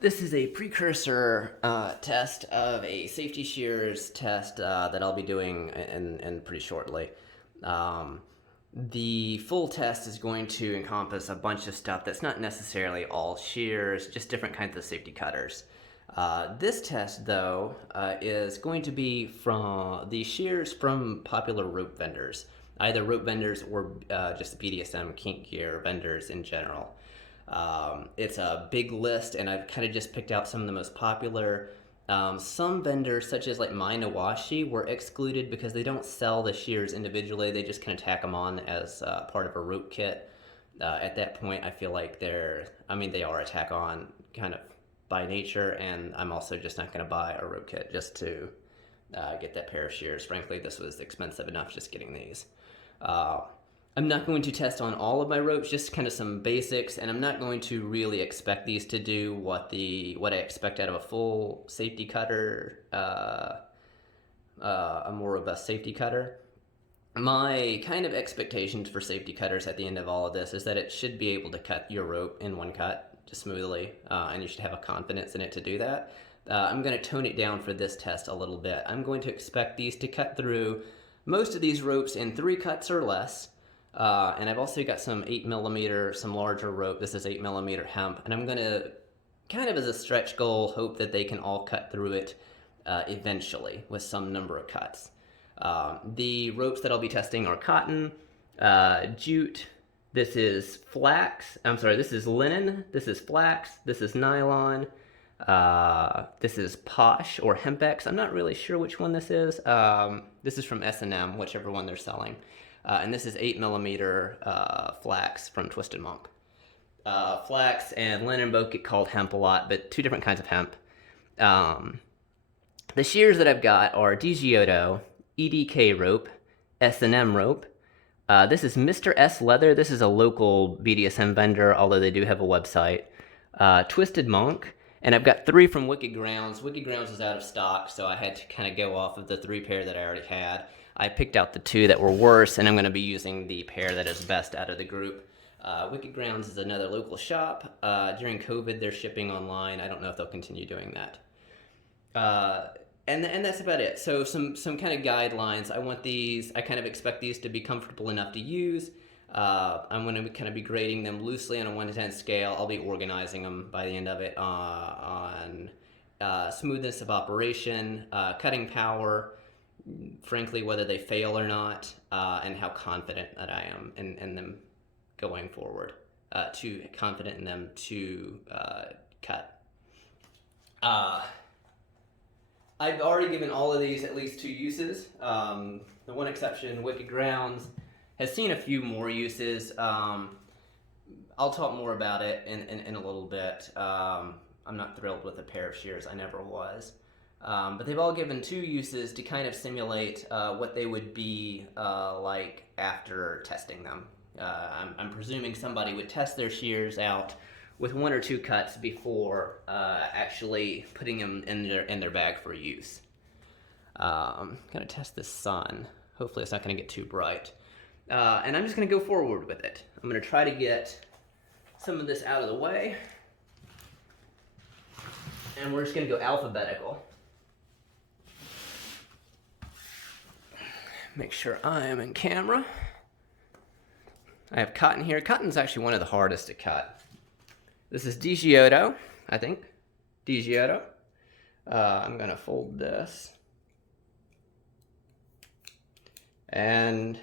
This is a precursor test of a safety shears test that I'll be doing in pretty shortly. Um, the full test is going to encompass a bunch of stuff that's not necessarily all shears, just different kinds of safety cutters. This test, though, is going to be from the shears from popular rope vendors, either rope vendors or just BDSM kink gear vendors in general. It's a big list, and I've kind of just picked out some of the most popular. Some vendors, such as like My Nawashi, were excluded because they don't sell the shears individually. They just kind of tack them on as part of a rope kit. At that point, I feel like they are a tack on kind of by nature, and I'm also just not going to buy a rope kit just to get that pair of shears. Frankly, this was expensive enough just getting these. Uh, I'm not going to test on all of my ropes, just kind of some basics, and I'm not going to really expect these to do what I expect out of a full safety cutter, a more robust safety cutter. My kind of expectations for safety cutters at the end of all of this is that it should be able to cut your rope in one cut just smoothly, and you should have a confidence in it to do that. I'm going to tone it down for this test a little bit. I'm going to expect these to cut through most of these ropes in 3 cuts or less. And I've also got some 8mm, some larger rope. This is 8mm hemp, and I'm going to, kind of as a stretch goal, hope that they can all cut through it eventually with some number of cuts. The ropes that I'll be testing are cotton, jute, this is this is linen, this is flax, this is nylon, this is posh or hempex. I'm not really sure which one this is. This is from S&M, whichever one they're selling. And this is 8mm flax from Twisted Monk. Flax and linen both get called hemp a lot, but 2 different kinds of hemp. The shears that I've got are Djodo, EDK rope, S&M rope. This is Mr. S Leather. This is a local BDSM vendor, although they do have a website. Twisted Monk. And I've got 3 from Wicked Grounds. Wicked Grounds is out of stock, so I had to kind of go off of the 3 pair that I already had. I picked out the 2 that were worse, and I'm going to be using the pair that is best out of the group. Wicked Grounds is another local shop. During COVID, they're shipping online. I don't know if they'll continue doing that. And that's about it. So some kind of guidelines. I kind of expect these to be comfortable enough to use. I'm going to kind of be grading them loosely on a 1 to 10 scale. I'll be organizing them by the end of it on smoothness of operation, cutting power, frankly, whether they fail or not, and how confident that I am in them going forward. Too confident in them to cut. I've already given all of these at least 2 uses. The one exception, Wicked Grounds, has seen a few more uses. I'll talk more about it in a little bit. I'm not thrilled with a pair of shears. I never was. But they've all given 2 uses to kind of simulate what they would be like after testing them. I'm presuming somebody would test their shears out with 1 or 2 cuts before actually putting them in their bag for use. I'm gonna test the sun. Hopefully it's not gonna get too bright. And I'm just gonna go forward with it. I'm gonna try to get some of this out of the way. And we're just gonna go alphabetical. Make sure I am in camera. I have cotton here. Cotton's actually one of the hardest to cut. This is Djodo, I think. Djodo. I'm gonna fold this. And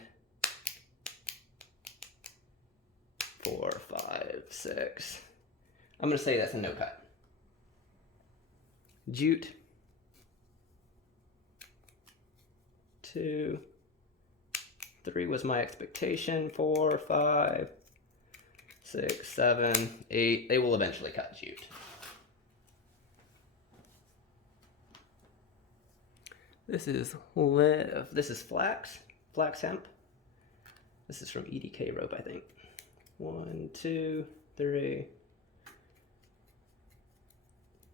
4, 5, 6. I'm gonna say that's a no cut. Jute. 2, 3 was my expectation. 4, 5, 6, 7, 8. They will eventually cut jute. This is flax hemp. This is from EDK rope, I think. 1, 2, 3.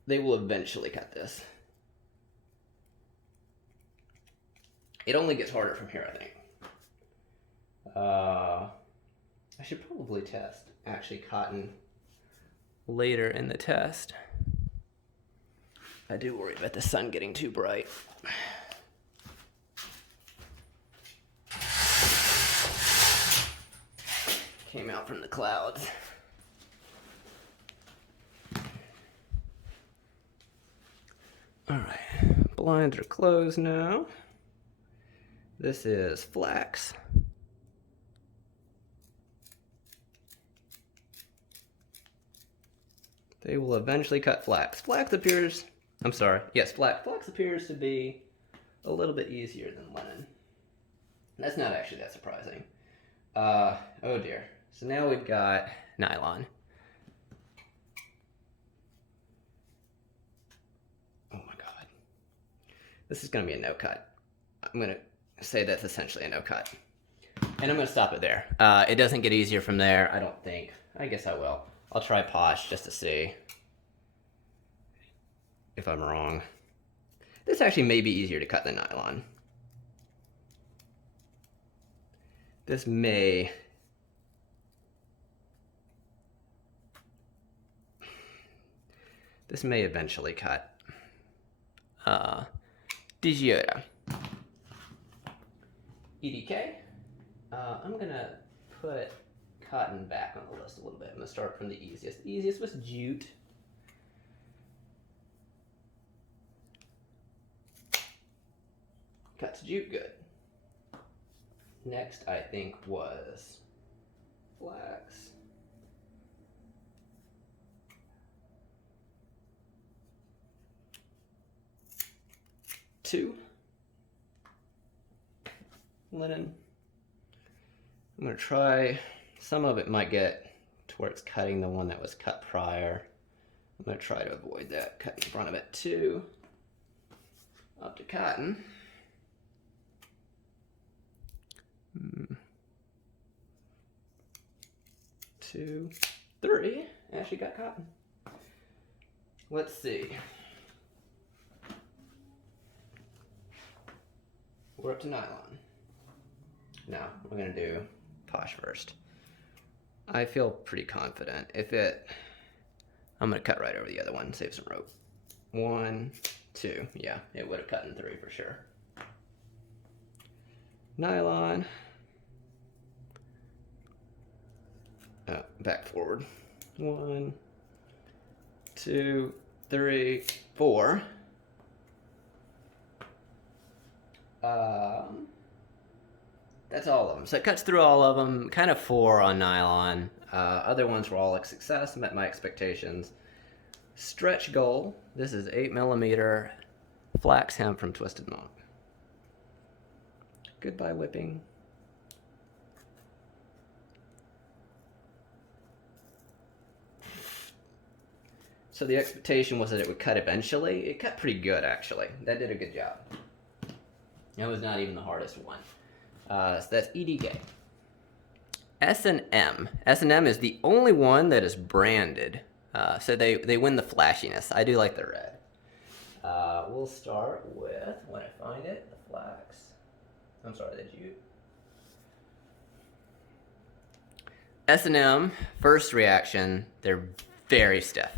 They will eventually cut this. It only gets harder from here, I think. I should I should probably test actually cotton later in the test. I do worry about the sun getting too bright. Came out from the clouds. All right, blinds are closed now. This is flax. They will eventually cut flax. Flax appears to be a little bit easier than linen. That's not actually that surprising. Oh dear. So now we've got nylon. Oh my god. This is going to be a no cut. I'm going to say that's essentially a no cut. And I'm going to stop it there. It doesn't get easier from there, I don't think. I guess I will. I'll try posh just to see if I'm wrong. This actually may be easier to cut than nylon. This may eventually cut. Djodo. EDK. I'm gonna put cotton back on the list a little bit. I'm gonna start from the easiest. The easiest was jute. Cuts jute good. Next, I think, was flax. Two. Linen. I'm going to try, some of it might get to where it's cutting the one that was cut prior. I'm going to try to avoid that, cut in front of it. Two. Up to cotton. Two, three. Actually got cotton. Let's see. We're up to nylon. Now, we're going to do posh first. I feel pretty confident. I'm going to cut right over the other one, save some rope. 1, 2. Yeah, it would have cut in 3 for sure. Nylon. Back forward. 1, 2, 3, 4. That's all of them. So it cuts through all of them. Kind of 4 on nylon. Other ones were all a success. Met my expectations. Stretch goal. This is 8mm flax hemp from Twisted Monk. Goodbye whipping. So the expectation was that it would cut eventually. It cut pretty good, actually. That did a good job. That was not even the hardest one. So that's EDK. S&M. S&M is the only one that is branded. So they win the flashiness. I do like the red. We'll start with, when I find it, the flax. I'm sorry, the jute. S&M, first reaction, they're very stiff.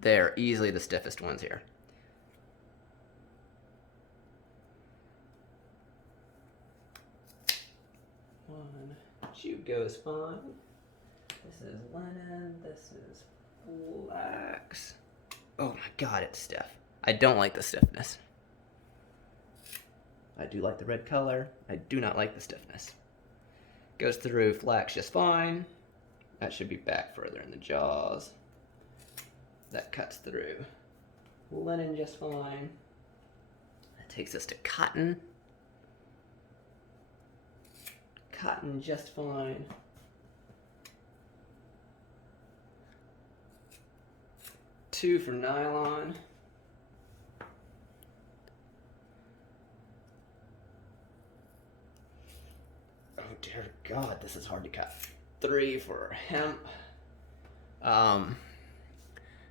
They're easily the stiffest ones here. One, jute goes fine. This is linen, this is flax. Oh my god, it's stiff. I don't like the stiffness. I do like the red color. I do not like the stiffness. Goes through flax just fine. That should be back further in the jaws. That cuts through linen just fine. That takes us to cotton. Cotton just fine. Two for nylon. Oh dear God, this is hard to cut. 3 for hemp.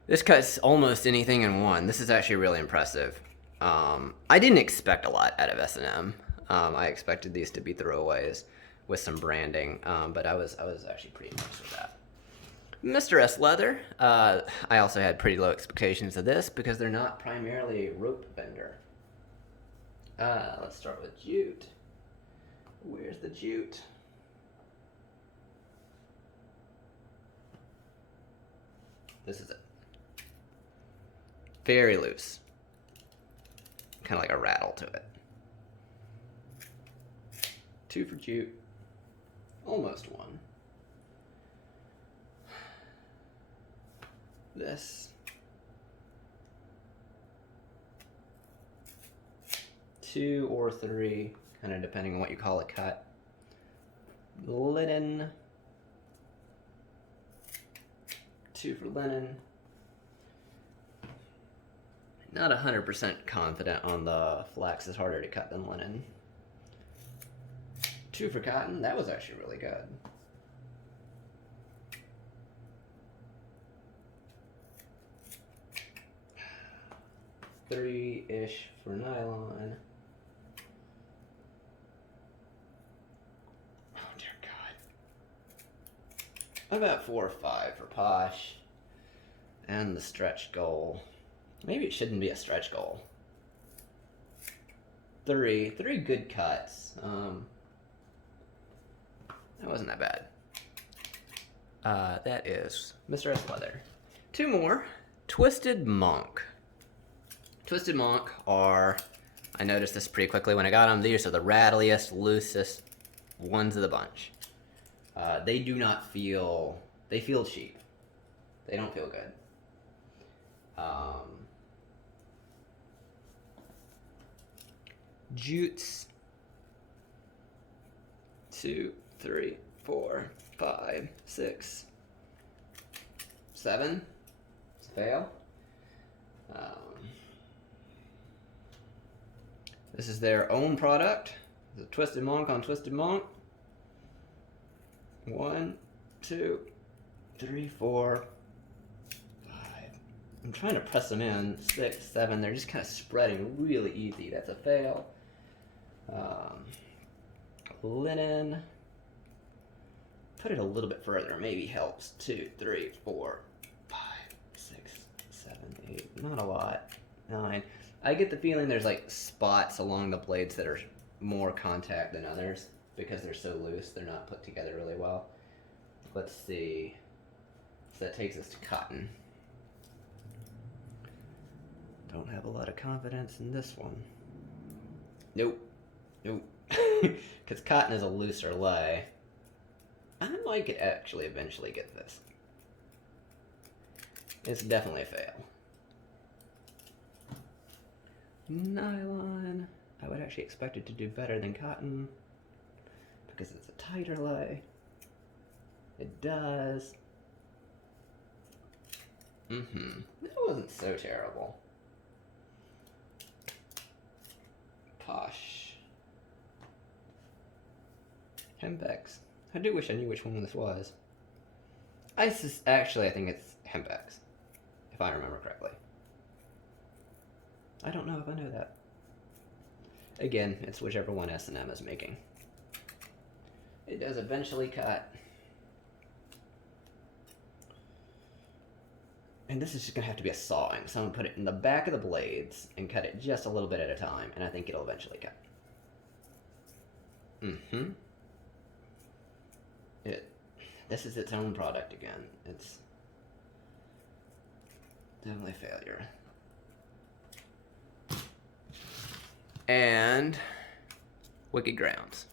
This cuts almost anything in one. This is actually really impressive. I didn't expect a lot out of S&M. I expected these to be throwaways with some branding, but I was actually pretty impressed with that. Mr. S leather. I also had pretty low expectations of this because they're not primarily a rope bender. Let's start with jute. Where's the jute? This is it. Very loose. Kind of like a rattle to it. 2 for jute. Almost 1. This. 2 or 3, kind of depending on what you call a cut. Linen. 2 for linen. Not 100% confident on the flax is harder to cut than linen. 2 for cotton. That was actually really good. 3-ish for nylon. Oh dear God. About 4 or 5 for posh. And the stretch goal. Maybe it shouldn't be a stretch goal. 3 good cuts. That wasn't that bad. That is Mr. S leather. 2 more. Twisted Monk. Twisted Monk are, I noticed this pretty quickly when I got them, these are the rattliest, loosest ones of the bunch. They do not feel, they feel cheap. They don't feel good. Jutes. 2, 3, 4, 5, 6, 7. It's a fail. This is their own product. The Twisted Monk on Twisted Monk. 1, 2, 3, 4, 5. I'm trying to press them in. 6, 7. They're just kind of spreading really easy. That's a fail. Linen. Put it a little bit further. Maybe helps. 2, 3, 4, 5, 6, 7, 8. Not a lot. 9. I get the feeling there's like spots along the blades that are more contact than others because they're so loose. They're not put together really well. Let's see. So that takes us to cotton. Don't have a lot of confidence in this one. Nope. Nope. Because cotton is a looser lay. I might could actually eventually get this. It's definitely a fail. Nylon. I would actually expect it to do better than cotton because it's a tighter lay. It does. That wasn't so terrible. Posh. Hempex. I do wish I knew which one this was. Actually, I think it's Hempex, if I remember correctly. I don't know if I know that. Again, it's whichever one S&M is making. It does eventually cut. And this is just going to have to be a sawing. So I'm going to put it in the back of the blades and cut it just a little bit at a time. And I think it'll eventually cut. This is its own product again. It's definitely a failure. And Wicked Grounds.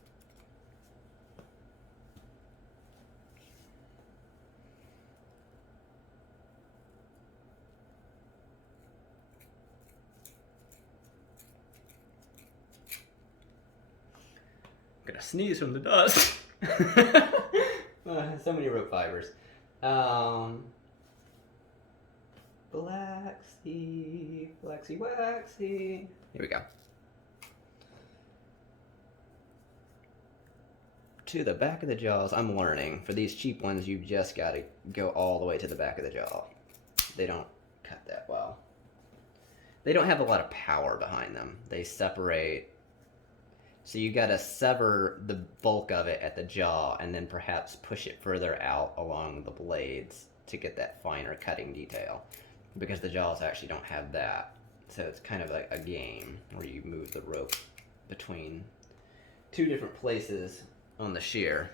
I'm gonna sneeze from the dust. So many rope fibers. Flexiwaxy. Here we go. To the back of the jaws. I'm learning. For these cheap ones, you just got to go all the way to the back of the jaw. They don't cut that well. They don't have a lot of power behind them. They separate. So you got to sever the bulk of it at the jaw and then perhaps push it further out along the blades to get that finer cutting detail, because the jaws actually don't have that. So it's kind of like a game where you move the rope between two different places on the shear.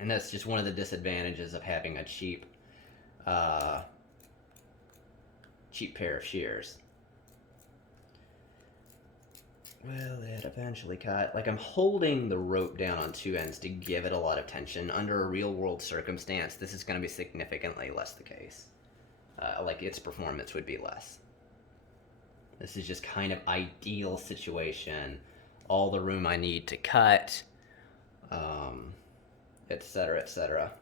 And that's just one of the disadvantages of having a cheap pair of shears. Will it eventually cut? Like, I'm holding the rope down on two ends to give it a lot of tension. Under a real world circumstance, this is going to be significantly less the case. Like, its performance would be less. This is just kind of ideal situation. All the room I need to cut, etc., etc.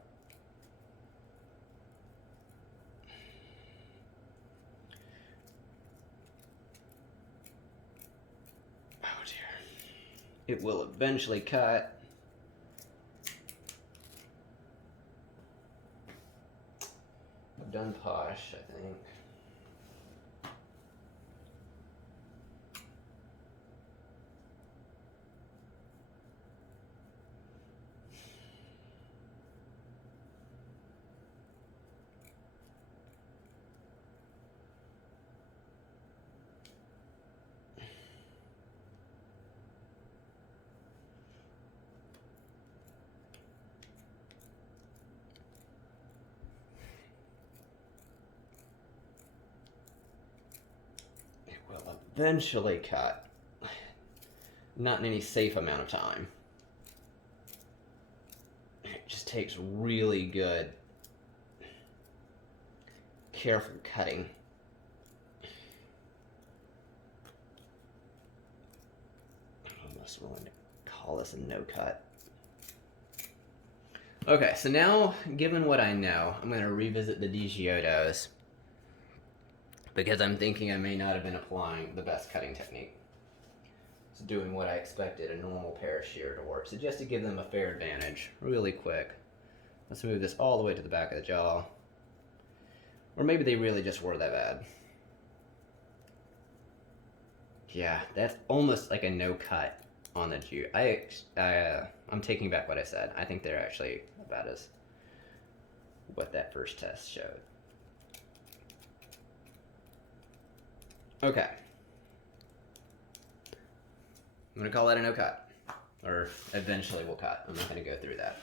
Oh dear. It will eventually cut. I've done posh, I think. Eventually cut. Not in any safe amount of time. It just takes really good, careful cutting. I'm almost willing to call this a no cut. Okay, so now, given what I know, I'm going to revisit the Djodos, because I'm thinking I may not have been applying the best cutting technique. It's doing what I expected a normal pair of shear to work. So just to give them a fair advantage, really quick, let's move this all the way to the back of the jaw. Or maybe they really just were that bad. Yeah, that's almost like a no cut on the Jew. I'm taking back what I said. I think they're actually about as what that first test showed. Okay. I'm going to call that a no cut. Or eventually we'll cut. I'm not going to go through that.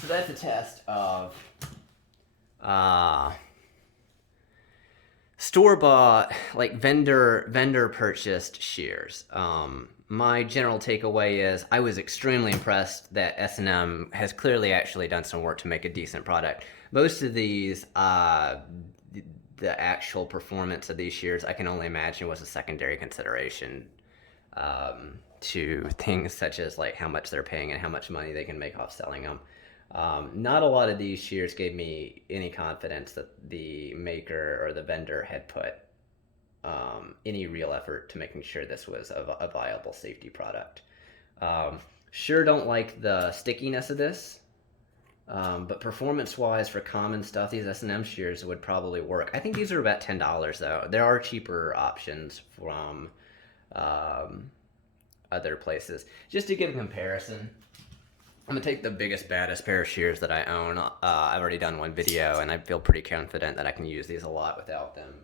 So that's a test of store-bought, like vendor purchased shears. My general takeaway is I was extremely impressed that S&M has clearly actually done some work to make a decent product. Most of these the actual performance of these shears, I can only imagine, was a secondary consideration to things such as like how much they're paying and how much money they can make off selling them. Not a lot of these shears gave me any confidence that the maker or the vendor had put any real effort to making sure this was a viable safety product. Sure don't like the stickiness of this. But performance-wise, for common stuff, these S&M shears would probably work. I think these are about $10, though. There are cheaper options from other places. Just to give a comparison, I'm going to take the biggest, baddest pair of shears that I own. I've already done one video, and I feel pretty confident that I can use these a lot without them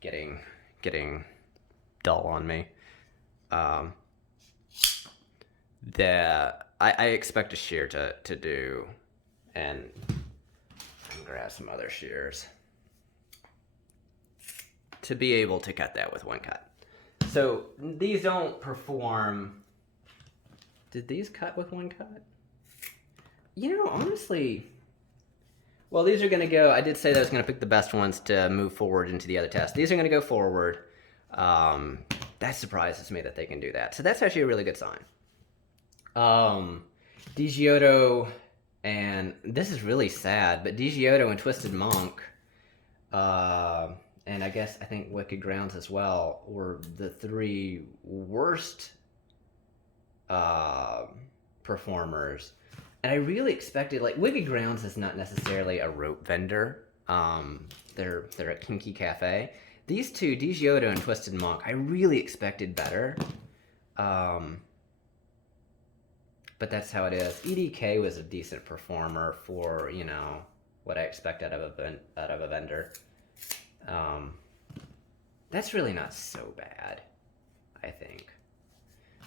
getting dull on me. I expect a shear to do, and grab some other shears, to be able to cut that with one cut. So these don't perform. Did these cut with one cut? You know, honestly, well, these are going to go, I did say that I was going to pick the best ones to move forward into the other test. These are going to go forward. That surprises me that they can do that. So that's actually a really good sign. Djodo, and this is really sad, but Djodo and Twisted Monk, and I think Wicked Grounds as well, were the three worst performers. And I really expected, like, Wicked Grounds is not necessarily a rope vendor. They're a kinky cafe. These two, Djodo and Twisted Monk, I really expected better. but that's how it is. EDK was a decent performer for, you know, what I expect out of a vendor. That's really not so bad, I think.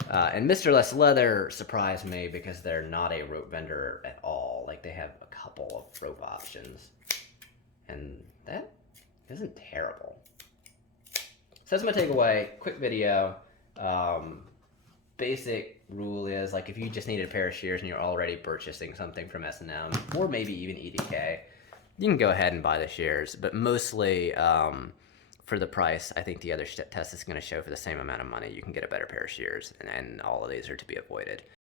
And Mr. Less Leather surprised me because they're not a rope vendor at all. Like, they have a couple of rope options. And that isn't terrible. So that's my takeaway. Quick video. Basic rule is, like, if you just needed a pair of shears and you're already purchasing something from S&M, or maybe even EDK, you can go ahead and buy the shears. But mostly, for the price, I think the other test is going to show for the same amount of money, you can get a better pair of shears, and all of these are to be avoided.